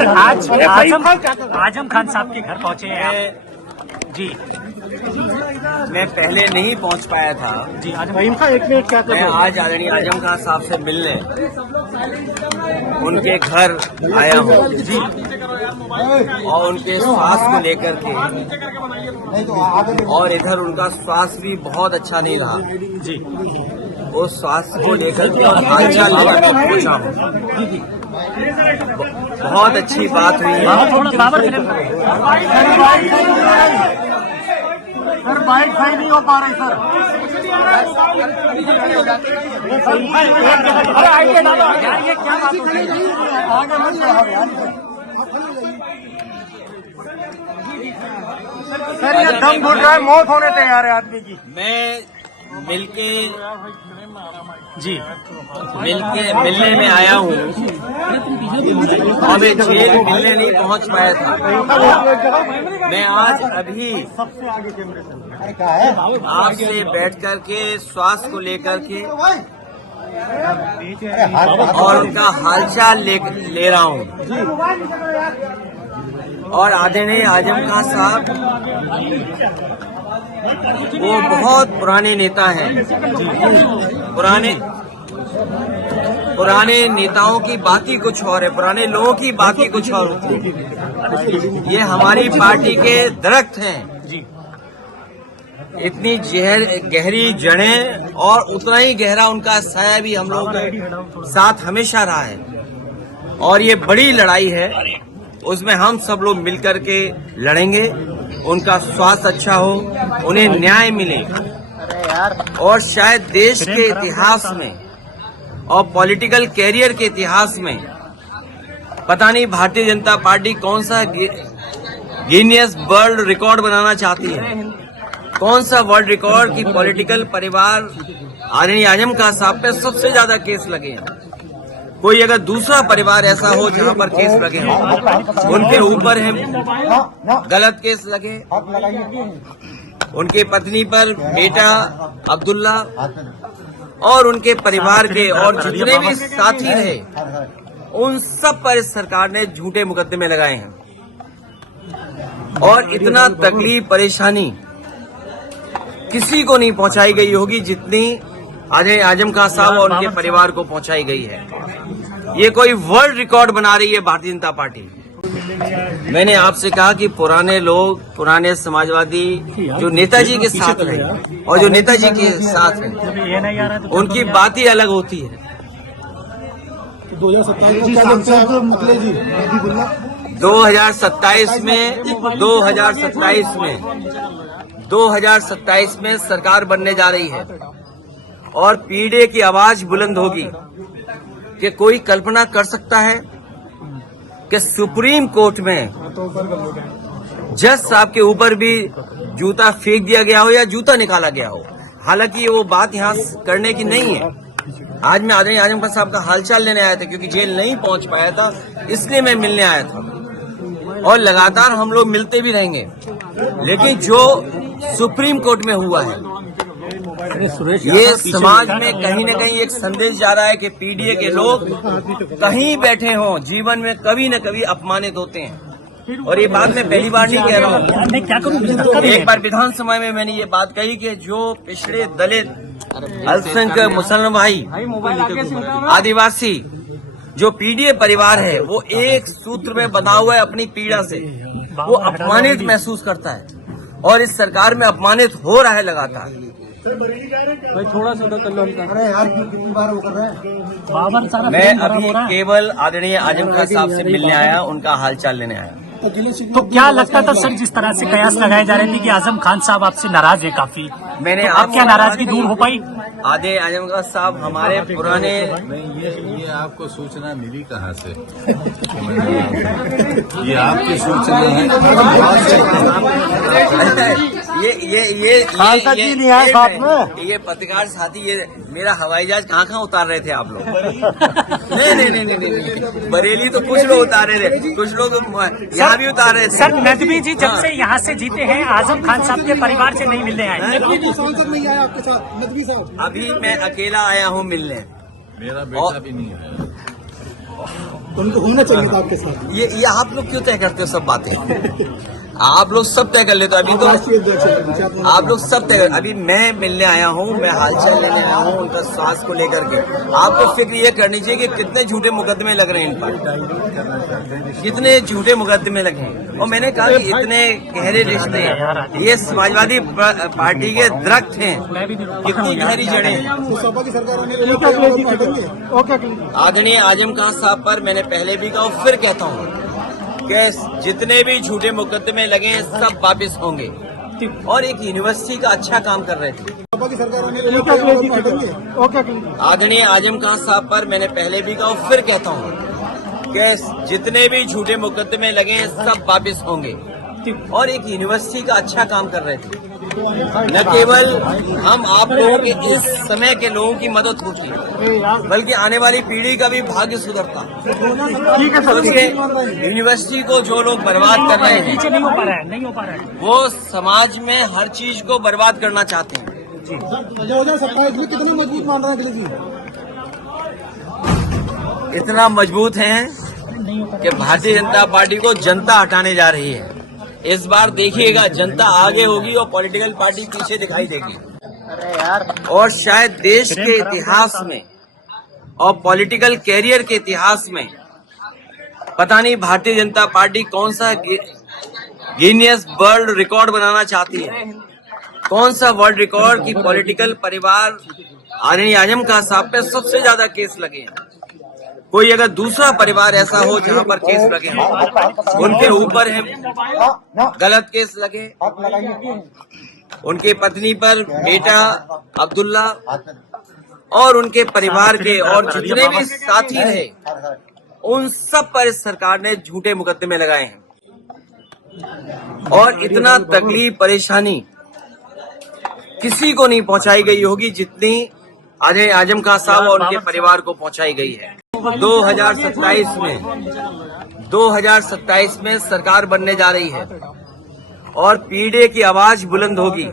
Sir आज आजम खान साहब के घर पहुंचे हैं जी। मैं पहले नहीं पहुंच पाया था जी। आजम खान एक मिनट क्या मैं आज आदरणीय आजम खान साहब से मिलने उनके घर आया हूँ जी, और उनके स्वास्थ्य को लेकर के, और इधर उनका स्वास्थ्य भी बहुत अच्छा नहीं रहा जी। उस स्वास्थ्य को लेकर के और हालचाल लेकर के पूछा हूँ। बहुत अच्छी बात हुई है। सर बाइक सही नहीं हो पा रही सर। सर ये दम घुट रहा है, मौत होने तैयार है आदमी की। मैं मिलने में आया हूँ और मैं जेल मिलने नहीं पहुँच पाया था। मैं आज अभी आपसे बैठ कर के स्वास्थ्य को लेकर के और उनका हालचाल ले रहा हूँ। और आदरणीय आजम खान साहब वो बहुत पुराने नेता हैं। पुराने नेताओं की बात ही कुछ और है, पुराने लोगों की बात ही कुछ और होती है। ये हमारी पार्टी के दरख्त हैं, इतनी गहरी जड़ें और उतना ही गहरा उनका साया भी हम लोगों के साथ हमेशा रहा है। और ये बड़ी लड़ाई है, उसमें हम सब लोग मिलकर के लड़ेंगे। उनका स्वास्थ्य अच्छा हो, उन्हें न्याय मिले, और शायद देश के इतिहास में और पॉलिटिकल कैरियर के इतिहास में पता नहीं भारतीय जनता पार्टी कौन सा गिनीज वर्ल्ड रिकॉर्ड बनाना चाहती है, कौन सा वर्ल्ड रिकॉर्ड की पॉलिटिकल परिवार आदरणीय आजम खान साहब पे सबसे ज्यादा केस लगे हैं। कोई अगर दूसरा परिवार ऐसा हो जहां पर केस लगे हो, उनके ऊपर है गलत केस लगे, उनके पत्नी पर बेटा अब्दुल्ला और उनके परिवार के और जितने भी साथी रहे, उन सब पर इस सरकार ने झूठे मुकदमे लगाए हैं। और इतना तकलीफ परेशानी किसी को नहीं पहुंचाई गई होगी जितनी आदरणीय आजम खान साहब और उनके परिवार को पहुंचाई गई है। ये कोई वर्ल्ड रिकॉर्ड बना रही है भारतीय जनता पार्टी। मैंने आपसे कहा कि पुराने लोग, पुराने समाजवादी जो नेताजी के साथ हैं और जो नेताजी के साथ हैं, उनकी बात ही अलग होती है। 2027 में सरकार बनने जा रही है और पीढ़ी की आवाज बुलंद होगी कि कोई कल्पना कर सकता है कि सुप्रीम कोर्ट में जज साहब के ऊपर भी जूता फेंक दिया गया हो या जूता निकाला गया हो। हालांकि वो बात यहाँ करने की नहीं है। आज मैं आदरणीय आजम खान साहब का हालचाल लेने आया था, क्योंकि जेल नहीं पहुंच पाया था, इसलिए मैं मिलने आया था। और लगातार हम लोग मिलते भी रहेंगे, लेकिन जो सुप्रीम कोर्ट में हुआ है, ये समाज में कहीं न कहीं एक संदेश जा रहा है कि पीडीए के लोग कहीं बैठे हों, जीवन में कभी न कभी अपमानित होते हैं। और ये बात मैं पहली बार नहीं कह रहा हूँ। एक बार विधानसभा में मैंने ये बात कही कि जो पिछड़े दलित, अल्पसंख्यक, मुसलमान भाई, आदिवासी, जो पीडीए परिवार है, वो एक सूत्र में बंधा हुआ है अपनी पीड़ा से, वो अपमानित महसूस करता है और इस सरकार में अपमानित हो रहा है लगातार। भाई थोड़ा सा कर लो। यार कितनी बार वो कर रहा है। मैं अभी केवल आदरणीय आजम खान साहब से मिलने आया, उनका हालचाल लेने आया। तो क्या लगता था सर, जिस तरह से कयास लगाए जा रहे थे कि आजम खान साहब आपसे नाराज है काफी, मैंने आप क्या नाराजगी दूर हो पाई? आदे आजम खान साहब हमारे पुराने, ये आपको सूचना मिली कहाँ से? ये आपकी सूचना है? ये पत्रकार साथी, ये मेरा हवाई जहाज कहाँ उतार रहे थे आप लोग? नहीं, बरेली तो कुछ लोग उतार रहे थे, कुछ लोग यहाँ भी उतार रहे थे। सर नदवी जी जब से यहाँ से जीते हैं, आजम खान साहब के परिवार से नहीं मिलने आए। सांसद नहीं आया आपके साथ नदवी साहब? अभी मैं अकेला आया हूँ मिलने। मेरा बेटा भी नहीं है। तो उनको होना चाहिए था आपके साथ। ये आप लोग क्यों तय करते हो सब बातें? आप लोग सब तय कर लेते हो। अभी तो राष्ट्रीय अध्यक्ष हैं, पीछे आप लोग- आप लोग सब तय। अभी मैं मिलने आया हूँ, मैं हालचाल लेने आया हूँ उनका स्वास्थ्य को लेकर के। आपको फिक्र ये करनी चाहिए कि कितने झूठे मुकदमे लग रहे हैं इन पर, कितने झूठे मुकदमे लगे हैं। और मैंने कहा कि इतने गहरे रिश्ते, ये समाजवादी पार्टी के दरख्त हैं, कितनी गहरी जड़ें हैं। तो सपा की सरकार आने के बाद क्या आरोप हटेंगे? ओके आदरणीय आजम खान साहब पर मैंने पहले भी कहा और फिर कहता हूँ कि जितने भी झूठे मुकदमे लगे हैं सब वापस होंगे। और एक यूनिवर्सिटी का अच्छा काम कर रहे थे। सपा की सरकार आने के बाद क्या आरोप हटेंगे? ओके आदरणीय आजम खान साहब पर मैंने पहले भी कहा और फिर कहता हूँ कि जितने भी झूठे मुकदमे लगे हैं सब वापस होंगे। और एक यूनिवर्सिटी का अच्छा काम कर रहे थे। न केवल हम आप लोगों के इस समय के लोगों की मदद होती बल्कि आने वाली पीढ़ी का भी भाग्य सुधरता। क्योंकि यूनिवर्सिटी को जो लोग बर्बाद कर रहे हैं, पीछे नहीं हो पा रहा है, नहीं हो पा रहा है। वो समाज में हर चीज को बर्बाद करना चाहते हैं। 2027 में कितना मजबूत मान रहे हैं अखिलेश जी? इतना मजबूत हैं कि भारतीय जनता पार्टी को जनता हटाने जा रही है। इस बार देखिएगा, जनता आगे होगी और पॉलिटिकल पार्टी पीछे दिखाई देगी। और शायद देश के इतिहास में और पॉलिटिकल कैरियर के इतिहास में पता नहीं भारतीय जनता पार्टी कौन सा गिनीज वर्ल्ड रिकॉर्ड बनाना चाहती है, कौन सा वर्ल्ड रिकॉर्ड की पॉलिटिकल परिवार आदरणीय आजम खान साहब पे सबसे ज्यादा केस लगे हैं। कोई अगर दूसरा परिवार ऐसा हो जहां पर केस लगे हों, उनके ऊपर है गलत केस लगे, उनके पत्नी पर बेटा अब्दुल्ला और उनके परिवार के और जितने भी साथी रहे, उन सब पर इस सरकार ने झूठे मुकदमे लगाए हैं। और इतना तकलीफ परेशानी किसी को नहीं पहुंचाई गई होगी जितनी आदरणीय आजम खान साहब और उनके परिवार को पहुंचाई गई है। 2027 में सरकार बनने जा रही है और पीड़े की आवाज बुलंद होगी